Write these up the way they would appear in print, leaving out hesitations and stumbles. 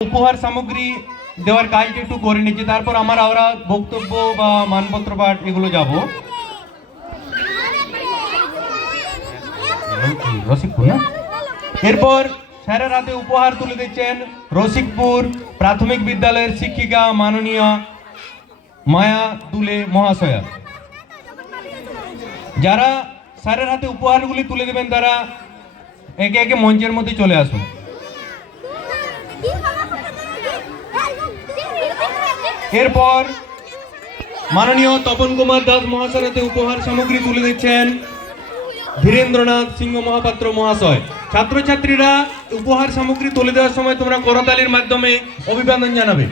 উপহার সামগ্রী দেওয়ার কাজটা একটু করে নিচ্ছি, তারপর আমরা বক্তব্য বা মানপত্র পাঠ এগুলো যাব। রসিকপুর না, এরপর স্যারের হাতে উপহার তুলে দিচ্ছেন রসিকপুর প্রাথমিক বিদ্যালয়ের শিক্ষিকা মাননীয় মায়া দুলে মহাশয়া। যারা স্যারের হাতে উপহারগুলি তুলে দেবেন তারা একে একে মঞ্চের মধ্যে চলে আসুন। এরপর মাননীয় তপন কুমার দাস মহাশয়ের হাতে উপহার সামগ্রী তুলে দিচ্ছেন ধীরেন্দ্রনাথ সিংহ মহাপাত্র মহাশয়। ছাত্রছাত্রীরা উপহার সামগ্রী তুলে দেওয়ার সময় তোমরা করতালির মাধ্যমে অভিবাদন জানাবে।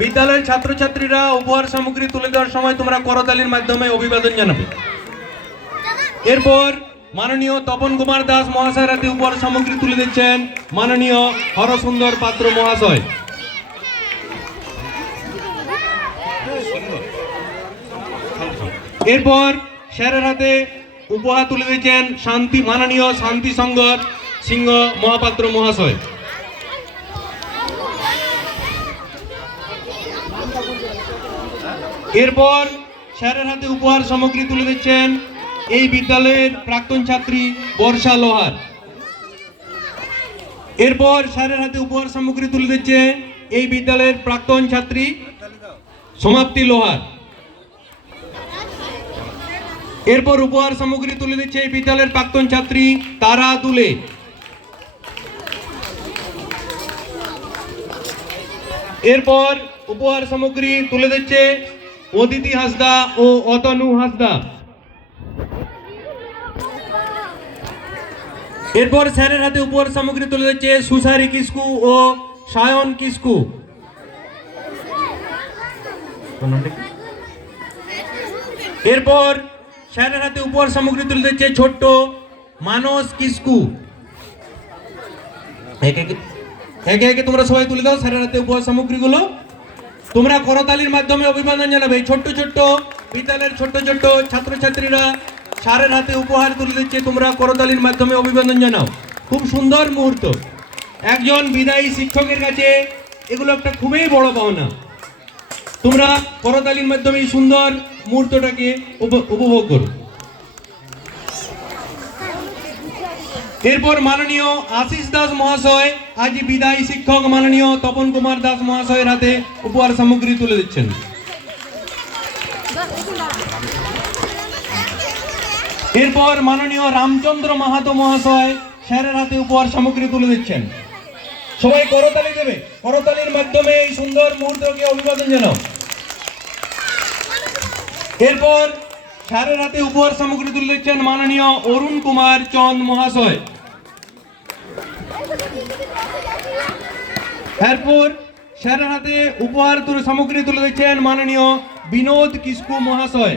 বিদ্যালয়ের ছাত্রছাত্রীরা উপহার সামগ্রী তুলে দেওয়ার সময় তোমরা করতালির মাধ্যমে অভিবাদন জানাবে। এরপর মাননীয় তপন কুমার দাস মহাশয়ের হাতে উপহার সামগ্রী তুলে দিচ্ছেন মাননীয় হরসুন্দর পাত্র মহাশয়। এরপর স্যারের হাতে উপহার তুলে দিয়েছেন মাননীয় শান্তি সংঘর সিংহ মহাপাত্র মহাশয়। এরপর স্যারের হাতে উপহার সামগ্রী তুলে দিচ্ছেন এই বিদ্যালয়ের প্রাক্তন ছাত্রী বর্ষা লোহার। এরপর স্যারের হাতে উপহার সামগ্রী তুলে দিচ্ছে এই বিদ্যালয়ের প্রাক্তন ছাত্রী সমাপ্তি লোহার। এরপর উপহার সামগ্রী তুলে দিচ্ছে এই বিদ্যালয়ের প্রাক্তন ছাত্রী তারা দুলে। এরপর উপহার সামগ্রী তুলে দিচ্ছে অদিতি হাসদা ও অতনু হাসদা। এরপর স্যারের হাতে উপহার সামগ্রী তুলে দিচ্ছে সুসারি কিসকু ও সায়ন কিসকু। এরপর স্যারের হাতে উপহার সামগ্রী তুলে দিচ্ছে ছোট্ট মানস কিসকু। একে একে তোমরা সবাই তুলে দাও স্যারের হাতে উপহার সামগ্রীগুলো। তোমরা করতালির মাধ্যমে অভিবাদন জানাবে। ছোট্ট ছোট্ট বিদ্যালয়ের ছোট্ট ছোট্ট ছাত্রছাত্রীরা স্যারের হাতে উপহার তুলে দিচ্ছে, তোমরা করতালির মাধ্যমে অভিবাদন জানাও। খুব সুন্দর মুহূর্ত। একজন বিদায়ী শিক্ষকের কাছে এগুলো একটা খুবই বড় পাওনা। তোমরা করতালির মাধ্যমে এই সুন্দর মুহূর্তটাকে উপভোগ করো। এরপর মাননীয় আশিস দাস মহাশয় আজ বিদায়ী শিক্ষক মাননীয় তপন কুমার দাস মহাশয়ের হাতে উপহার সামগ্রী তুলে দিচ্ছেন। এরপর মাননীয় রামচন্দ্র মাহাতো মহাশয় স্যারের হাতে উপহার সামগ্রী তুলে দিচ্ছেন। সবাই করতালি দেবে, করতালির মাধ্যমে এই সুন্দর মুহূর্তকে অভিবাদন জানাও। এরপর স্যারের হাতে উপহার সামগ্রী তুলে দিচ্ছেন মাননীয় অরুণ কুমার চন্দ মহাশয়। এরপর স্যারের হাতে উপহার সামগ্রী তুলে দিচ্ছেন মাননীয় বিনোদ কিসকু মহাশয়।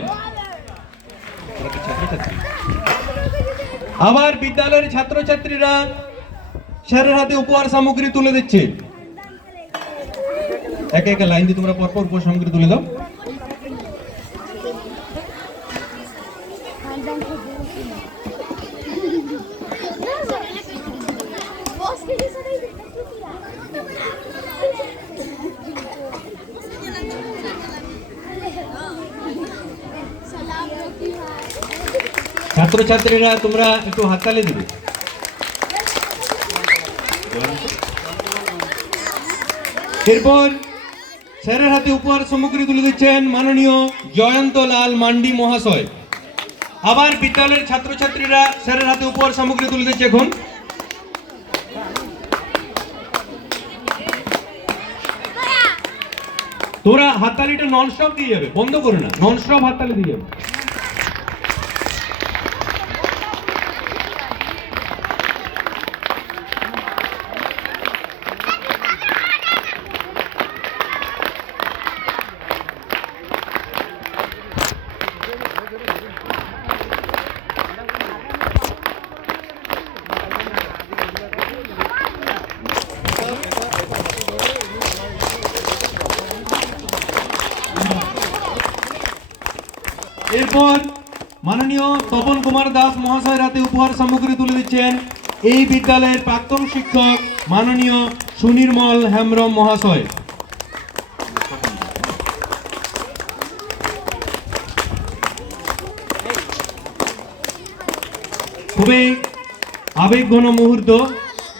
আবার বিদ্যালয়ের ছাত্রছাত্রীরা স্যারের হাতে উপহার সামগ্রী তুলে দিচ্ছে। একে একে লাইন দিয়ে তোমরা পরপর উপহার সামগ্রী তুলে দাও। ছাত্রছাত্রীরা তোমরা একটু হাততালি দিবে। এরপর স্যারের হাতে উপহার সামগ্রী তুলে দিচ্ছেন মাননীয় জয়ন্ত লাল মান্ডি মহাশয়। আবার বিদ্যালয়ের ছাত্রছাত্রীরা স্যারের হাতে উপহার সামগ্রী তুলে দিচ্ছে। এখন তোরা হাততালিটা নন স্টপ দিয়ে যাবে, বন্ধ করে না, নন স্টপ হাততালি দিয়ে যাবে। এরপর মাননীয় তপন কুমার দাস মহাশয়ের হাতে উপহার সামগ্রী তুলে দিচ্ছেন এই বিদ্যালয়ের প্রাক্তন শিক্ষক মাননীয় সুনির্মল হেমব্রম মহাশয়। খুবই আবেগঘন মুহূর্ত।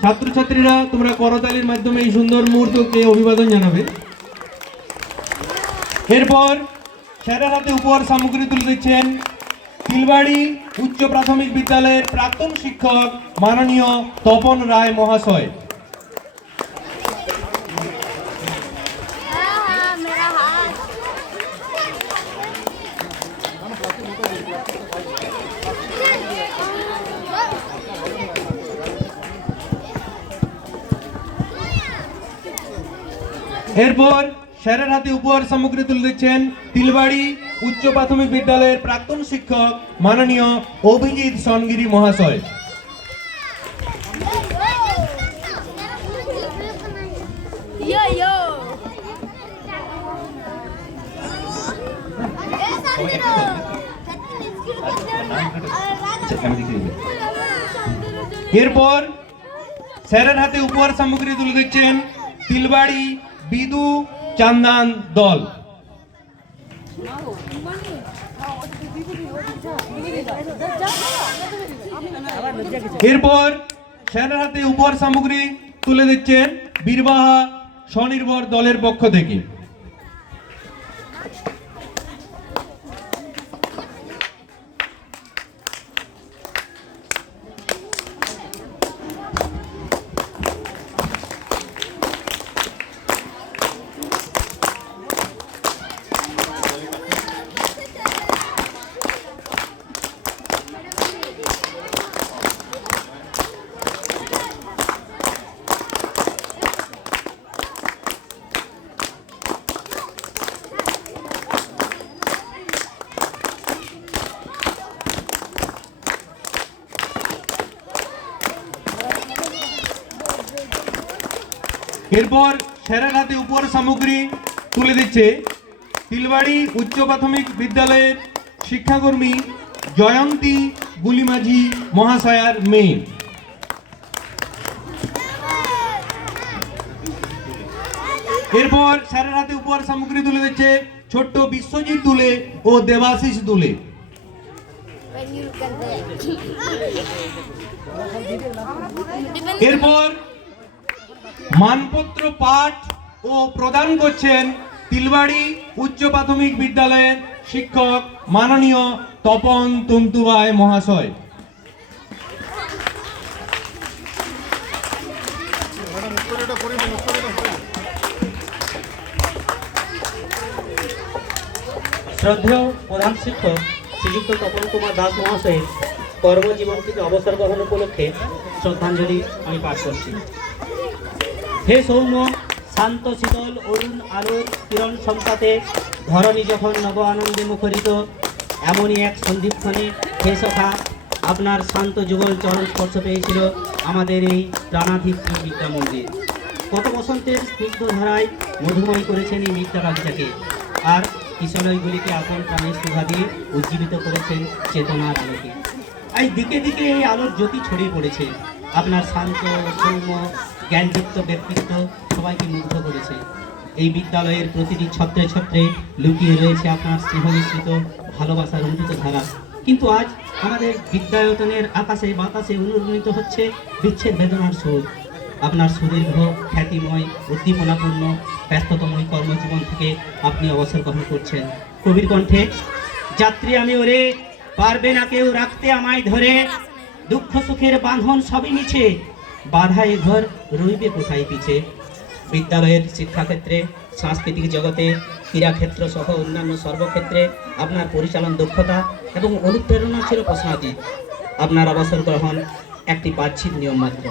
ছাত্রছাত্রীরা তোমরা করতালির মাধ্যমে এই সুন্দর মুহূর্তকে অভিবাদন জানাবে। এরপর স্যারের হাতে উপহার সামগ্রী তুলে দিচ্ছেন তিলবাড়ি উচ্চ প্রাথমিক বিদ্যালয়ের প্রাক্তন শিক্ষক মাননীয় তপন রায় মহাশয়। এরপর স্যারের হাতে উপহার সামগ্রী তুলে দিচ্ছেন তিলবাড়ি উচ্চ প্রাথমিক বিদ্যালয়ের প্রাক্তন শিক্ষক মাননীয় অভিজিৎ সনগিরি মহাশয়। এরপর স্যারের হাতে উপহার সামগ্রী তুলে দিচ্ছেন তিলবাড়ি বিদু চান্দান দল। এরপর স্যারের হাতে উপহার সামগ্রী তুলে দিচ্ছেন বীরবাহা স্বনির্ভর দলের পক্ষ থেকে। এরপর স্যারের হাতে উপহার সামগ্রী তুলে দিচ্ছে তিলবাড়ি উচ্চ প্রাথমিক বিদ্যালয়ের শিক্ষাকর্মী জয়ন্তী গুলিমাঝি মহাশয়ার মেয়ে। এরপর স্যারের হাতে উপহার সামগ্রী তুলে দিচ্ছে ছোট্ট বিশ্বজিৎ দুলে ও দেবাশিস দুলে। এরপর মানপত্র পাঠ ও প্রদান করছেন তিলবাড়ি উচ্চ প্রাথমিক বিদ্যালয়ের শিক্ষক মাননীয় তপন তন্তুবাই মহাশয়। শ্রদ্ধেয় প্রধান শিক্ষক শ্রীযুক্ত তপন কুমার দাস মহাশয়ের কর্মজীবন থেকে অবসর গ্রহণ উপলক্ষে শ্রদ্ধাঞ্জলি আমি পাঠ করছি। হে সৌম্য শান্ত শীতল অরুণ আলোর কিরণ সংপাতে ধরণী যখন নব আনন্দে মুখরিত, এমনই এক সন্ধিক্ষণে হে সখা আপনার শান্ত যুগল চরণ স্পর্শ পেয়েছিল আমাদের এই প্রাণাধিক বিদ্যা মন্দির। কত বসন্তের স্নিগ্ধ ধারায় মধুময় করেছেন এই বিদ্যাবাগিচাকে, আর কিশলয়গুলিকে আপন প্রাণের সুধা দিয়ে উজ্জীবিত করেছেন চেতনার আলোকে। এই দিকে দিকে এই আলোর জ্যোতি ছড়িয়ে পড়েছে। আপনার শান্ত সৌম্য জ্ঞানযুক্ত ব্যক্তিত্ব সবাইকে মুগ্ধ করেছে। এই বিদ্যালয়ের প্রতিটি ছত্রে ছত্রে লুকিয়ে রয়েছে আপনার স্নেহমিশ্রিত ভালোবাসার অমৃত ধারা। কিন্তু আজ আমাদের বিদ্যায়তনের আকাশে বাতাসে অনুরণিত হচ্ছে বিচ্ছেদ বেদনার সুর। আপনার সুদীর্ঘ খ্যাতিময় উদ্দীপনাপূর্ণ ব্যস্ততময় কর্মজীবন থেকে আপনি অবসর গ্রহণ করছেন। কবির কণ্ঠে যাত্রী আমি ওরে, পারবে না কেউ রাখতে আমায় ধরে, দুঃখ সুখের বাঁধন সবই মিছে, বাধায় ঘর রইবে কোথায় পিছে। বিদ্যালয়ের শিক্ষাক্ষেত্রে, সাংস্কৃতিক জগতে, ক্রীড়াক্ষেত্র সহ অন্যান্য সর্বক্ষেত্রে আপনার পরিচালন দক্ষতা এবং অনুপ্রেরণা ছিল প্রশ্নাতীত। আপনার অবসর গ্রহণ একটি বাহ্যিক নিয়ম মাত্র।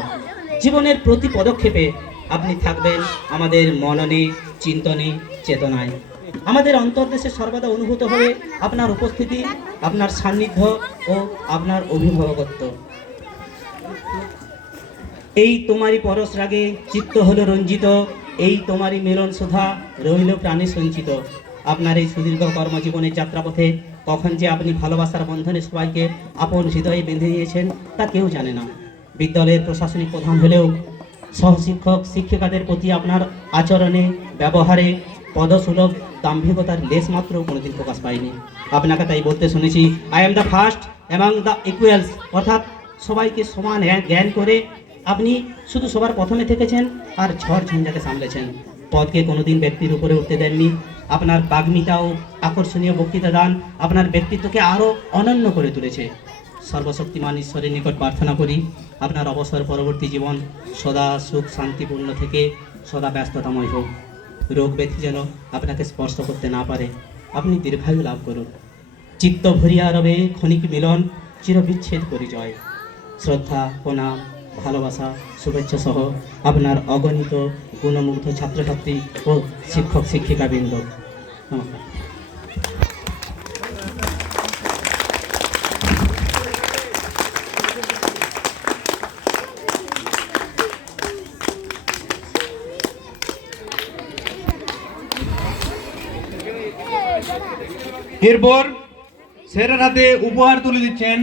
জীবনের প্রতি পদক্ষেপে আপনি থাকবেন আমাদের মননে, চিন্তনে, চেতনায়। আমাদের অন্তর্দেশে সর্বদা অনুভূত হবে আপনার উপস্থিতি, আপনার সান্নিধ্য ও আপনার অভিভাবকত্ব। এই তোমারই পরশ রাগে চিত্ত হলো রঞ্জিত, এই তোমারই মিলন সুধা রইল প্রাণে সঞ্চিত। আপনার এই সুদীর্ঘ কর্মজীবনের যাত্রাপথে কখন যে আপনি ভালোবাসার বন্ধনে সবাইকে আপন হৃদয়ে বেঁধে নিয়েছেন তা কেউ জানে না। বিদ্যালয়ের প্রশাসনিক প্রধান হলেও সহশিক্ষক শিক্ষিকাদের প্রতি আপনার আচরণে ব্যবহারে পদসুলভ দাম্ভিকতার লেশ মাত্র কোনোদিন প্রকাশ পায়নি। আপনাকে তাই বলতে শুনেছি, I am the first among the equals, অর্থাৎ সবাইকে সমান জ্ঞান করে আপনি শুধু সবার প্রথমে থেকেছেন আর ঝড় ঝঞ্ঝাকে সামলেছেন। পদকে কোনোদিন ব্যক্তির উপরে উঠতে দেননি। আপনার বাগ্মিতা ও আকর্ষণীয় বক্তৃতা দান আপনার ব্যক্তিত্বকে আরও অনন্য করে তুলেছে। সর্বশক্তিমান ঈশ্বরের নিকট প্রার্থনা করি আপনার অবসর পরবর্তী জীবন সদা সুখ শান্তিপূর্ণ থেকে সদা ব্যস্ততাময় হোক। রোগ ব্যাধি যেন আপনাকে স্পর্শ করতে না পারে। আপনি দীর্ঘায়ু লাভ করুন। চিত্ত ভরিয়া রবে ক্ষণিক মিলন, চিরবিচ্ছেদ পরিচয়। শ্রদ্ধা, প্রণাম, ভালোবাসা, শুভেচ্ছা সহ আপনার অগণিত গুণমুগ্ধ ছাত্রছাত্রী ও শিক্ষক শিক্ষিকাবৃন্দ, নমস্কার। এরপর স্যারের হাতে উপহার তুলে দিচ্ছেন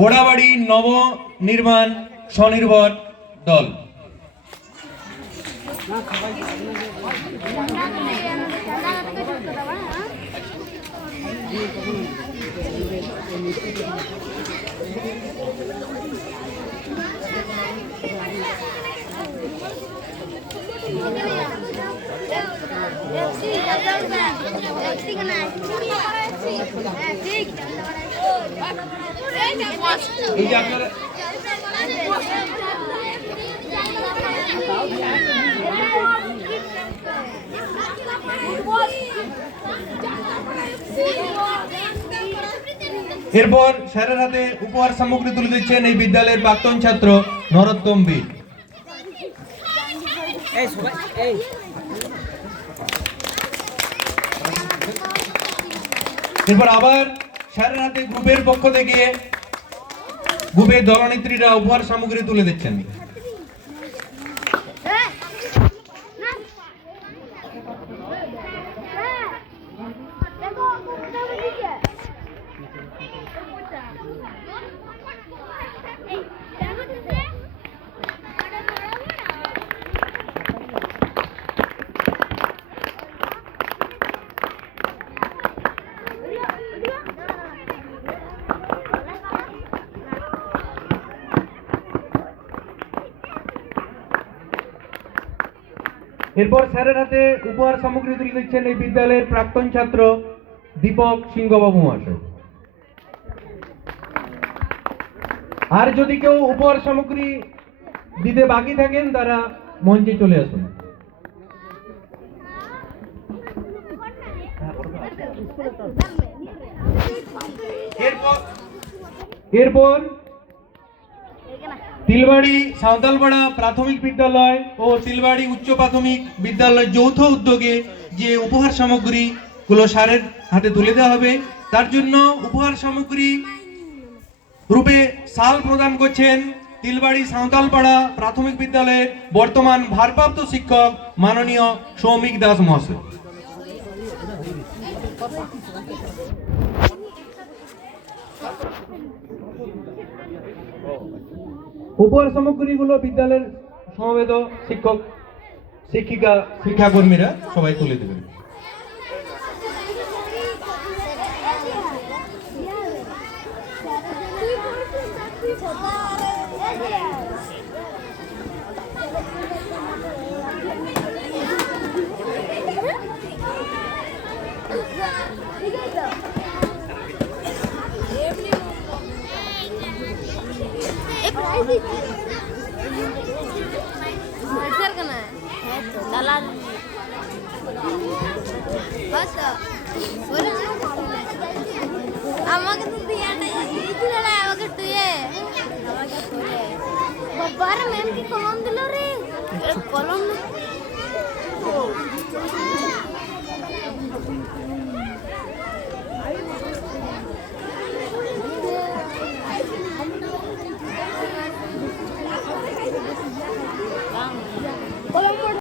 গোড়াবাড়ি নবনির্মাণ স্বনির্ভর দল। এই যে আপনারা এরপর স্যারের হাতে উপহার সামগ্রী তুলে দিচ্ছেন এই বিদ্যালয়ের প্রাক্তন ছাত্র নরোত্তম বীর। এরপর আবার স্যারের হাতে গ্রুপের পক্ষ থেকে গ্রুপের দলনেত্রীরা উপহার সামগ্রী তুলে দিচ্ছেন। এরপর স্যারের হাতে উপহার সামগ্রী তুলে দিচ্ছেন এই বিদ্যালয়ের প্রাক্তন ছাত্র দীপক সিংহবাবু মহাশয়। আর যদি কেউ উপহার সামগ্রী দিতে বাকি থাকেন তারা মঞ্চে চলে আসুন। এরপর তিলবাড়ি সাঁওতালপাড়া প্রাথমিক বিদ্যালয় ও তিলবাড়ি উচ্চ প্রাথমিক বিদ্যালয় যৌথ উদ্যোগে যে উপহার সামগ্রী গুলো স্যারের হাতে তুলে দেওয়া হবে, তার জন্য উপহার সামগ্রী রূপে শাল প্রদান করছেন তিলবাড়ি সাঁওতালপাড়া প্রাথমিক বিদ্যালয়ের বর্তমান ভারপ্রাপ্ত শিক্ষক মাননীয় সৌমিক দাস মহাশয়। উপহার সামগ্রীগুলো বিদ্যালয়ের সমবেত শিক্ষক শিক্ষিকা শিক্ষাকর্মীরা সবাই তুলে দেবেন। আমাকে তো দিয়েছিল না, আমাকে টুয়ে বাবার ম্যাম কি কলম দিল রে, কলম